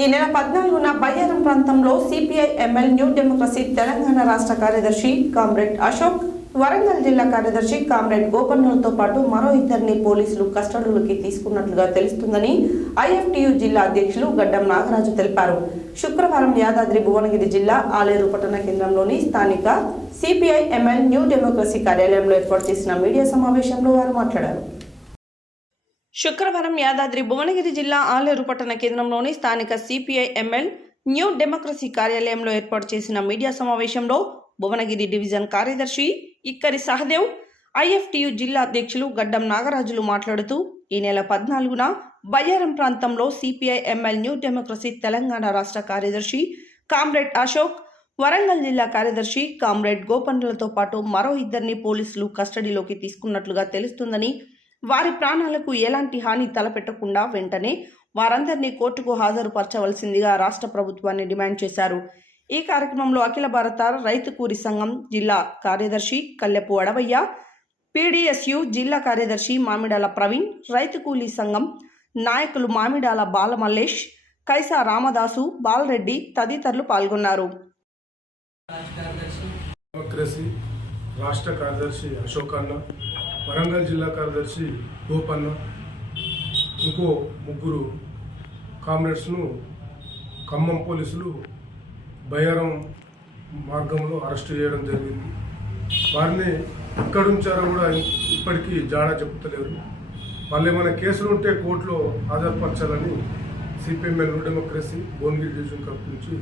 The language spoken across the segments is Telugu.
ఈ నెల పద్నాలుగున బయ్యారం ప్రాంతంలో CPI ML New Democracy Telangana రాష్ట్ర కార్యదర్శి కామ్రేడ్ అశోక్ వరంగల్ జిల్లా కార్యదర్శి కామ్రేడ్ గోపన్నతో పాటు మరో ఇద్దరిని పోలీసులు కస్టడీలోకి తీసుకున్నట్లుగా తెలుస్తుందని ఐఎఫ్టియు జిల్లా అధ్యక్షులు గడ్డం నాగరాజు తెలిపారు. శుక్రవారం యాదాద్రి భువనగిరి జిల్లా ఆలేరు పట్టణ కేంద్రంలోని స్థానిక సిపిఐ ఎంఎల్ న్యూ డెమోక్రసీ కార్యాలయంలో ఏర్పాటు చేసిన మీడియా సమావేశంలో వారు మాట్లాడారు. శుక్రవారం యాదాద్రి భువనగిరి జిల్లా ఆలేరు పట్టణ కేంద్రంలోని స్థానిక సిపిఐ ఎంఎల్ న్యూ డెమోక్రసీ కార్యాలయంలో ఏర్పాటు చేసిన మీడియా సమావేశంలో భువనగిరి డివిజన్ కార్యదర్శి ఇక్కరి సహదేవ్ ఐఎఫ్టియు జిల్లా అధ్యక్షులు గడ్డం నాగరాజులు మాట్లాడుతూ ఈ నెల పద్నాలుగున బయ్యారం ప్రాంతంలో CPI ML New Democracy Telangana రాష్ట్ర కార్యదర్శి కామ్రేడ్ అశోక్ వరంగల్ జిల్లా కార్యదర్శి కామ్రేడ్ గోపన్లతో పాటు మరో ఇద్దరిని పోలీసులు కస్టడీలోకి తీసుకున్నట్లుగా తెలుస్తుందని వారి ప్రాణాలకు ఎలాంటి హాని తలపెట్టకుండా వెంటనే వారందరినీ కోర్టుకు హాజరుపరచవలసిందిగా రాష్ట్ర ప్రభుత్వాన్ని డిమాండ్ చేశారు. ఈ కార్యక్రమంలో అఖిల భారత రైతుకూరి సంఘం జిల్లా కార్యదర్శి కల్లెపు అడవయ్య పీడీఎస్యు జిల్లా కార్యదర్శి మామిడాల ప్రవీణ్ రైతు కూలీ సంఘం నాయకులు మామిడాల బాలమల్లేష్ కైసా రామదాసు బాలరెడ్డి తదితరులు పాల్గొన్నారు. రాష్ట్ర కార్యదర్శి అశోక్ అన్న వరంగల్ జిల్లా కార్యదర్శి గోపన్న ఇంకో ముగ్గురు కామ్రేడ్స్ను ఖమ్మం పోలీసులు బయారం మార్గంలో అరెస్ట్ చేయడం జరిగింది. వారిని ఎక్కడుంచారో కూడా ఇప్పటికీ జాడ చెప్తలేరు. వాళ్ళు ఏమైనా కేసులు ఉంటే కోర్టులో హాజరుపరచాలని సిపిఎంఎల్ డెమోక్రసీ భువనగిరి డివిజన్ కప్ నుంచి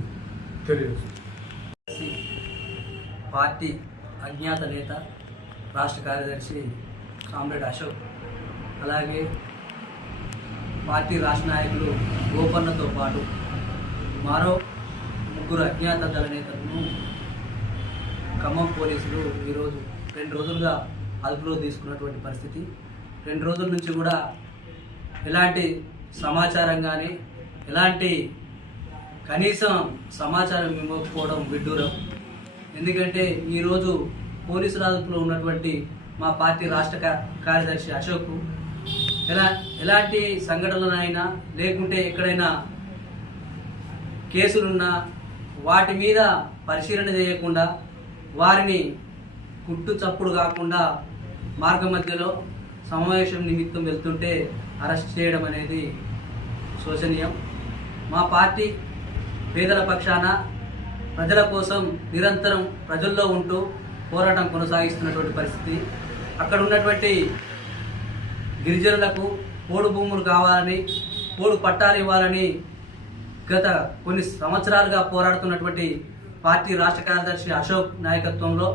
తెలియజేస్తుంది. పార్టీ అజ్ఞాత నేత రాష్ట్ర కార్యదర్శి కామ్రేడ్ అశోక్. అలాగే పార్టీ రాష్ట్ర నాయకులు గోపన్నతో పాటు మరో ముగ్గురు అజ్ఞాత దళ నేతలను ఖమ్మం పోలీసులు ఈరోజు రెండు రోజులుగా అదుపులో తీసుకున్నటువంటి పరిస్థితి. రెండు రోజుల నుంచి కూడా ఎలాంటి సమాచారం కానీ ఎలాంటి కనీసం సమాచారం ఇవ్వకపోవడం విడ్డూరం. ఎందుకంటే ఈరోజు పోలీసుల అదుపులో ఉన్నటువంటి మా పార్టీ రాష్ట్ర కార్యదర్శి అశోక్ ఎలా ఎలాంటి సంఘటనలైనా లేకుంటే ఎక్కడైనా కేసులున్నా వాటి మీద పరిశీలన చేయకుండా వారిని కుట్టు చప్పుడు కాకుండా మార్గ మధ్యలో సమావేశం నిమిత్తం వెళ్తుంటే అరెస్ట్ చేయడం అనేది శోచనీయం. మా పార్టీ పేదల పక్షాన ప్రజల కోసం నిరంతరం ప్రజల్లో ఉంటూ పోరాటం కొనసాగిస్తున్నటువంటి పరిస్థితి. అక్కడ ఉన్నటువంటి గిరిజనులకు పోడు భూములు కావాలని పోడు పట్టాలు ఇవ్వాలని గత కొన్ని సంవత్సరాలుగా పోరాడుతున్నటువంటి పార్టీ రాష్ట్ర కార్యదర్శి అశోక్ నాయకత్వంలో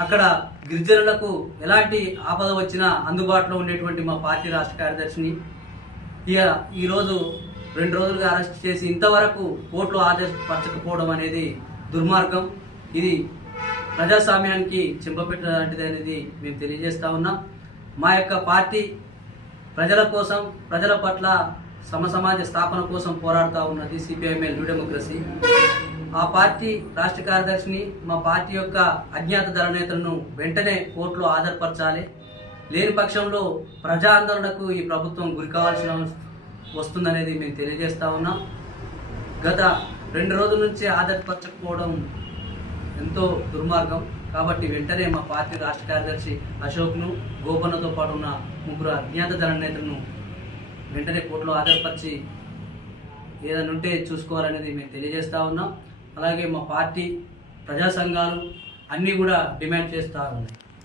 అక్కడ గిరిజనులకు ఎలాంటి ఆపద వచ్చినా అందుబాటులో ఉండేటువంటి మా పార్టీ రాష్ట్ర కార్యదర్శిని ఇక ఈరోజు రెండు రోజులుగా అరెస్ట్ చేసి ఇంతవరకు కోర్టులో హాజరుపరచకపోవడం అనేది దుర్మార్గం. ఇది ప్రజాస్వామ్యానికి చింపపెట్ట లాంటిది అనేది మేము తెలియజేస్తా ఉన్నాం. మా యొక్క పార్టీ ప్రజల కోసం ప్రజల పట్ల సమసమాజ స్థాపన కోసం పోరాడుతూ ఉన్నది సిపిఐఎంఎల్ న్యూ డెమోక్రసీ. ఆ పార్టీ రాష్ట్ర కార్యదర్శిని మా పార్టీ యొక్క అజ్ఞాత దళనేతలను వెంటనే కోర్టులో ఆధారపరచాలి లేని పక్షంలో ప్రజా ఆందోళనకు ఈ ప్రభుత్వం గురి కావాల్సిన వస్తుందనేది మేము తెలియజేస్తా ఉన్నాం. గత రెండు రోజుల నుంచి ఆధారపరచకపోవడం ఎంతో దుర్మార్గం. కాబట్టి వెంటనే మా పార్టీ రాష్ట్ర కార్యదర్శి అశోక్ను గోపన్నతో పాటు ఉన్న ముగ్గురు అజ్ఞాత ధర నేతలను వెంటనే కోర్టులో ఆధారపరిచి ఏదైనా ఉంటే చూసుకోవాలనేది మేము తెలియజేస్తూ ఉన్నాం. అలాగే మా పార్టీ ప్రజా సంఘాలు అన్నీ కూడా డిమాండ్ చేస్తూ ఉన్నాయి.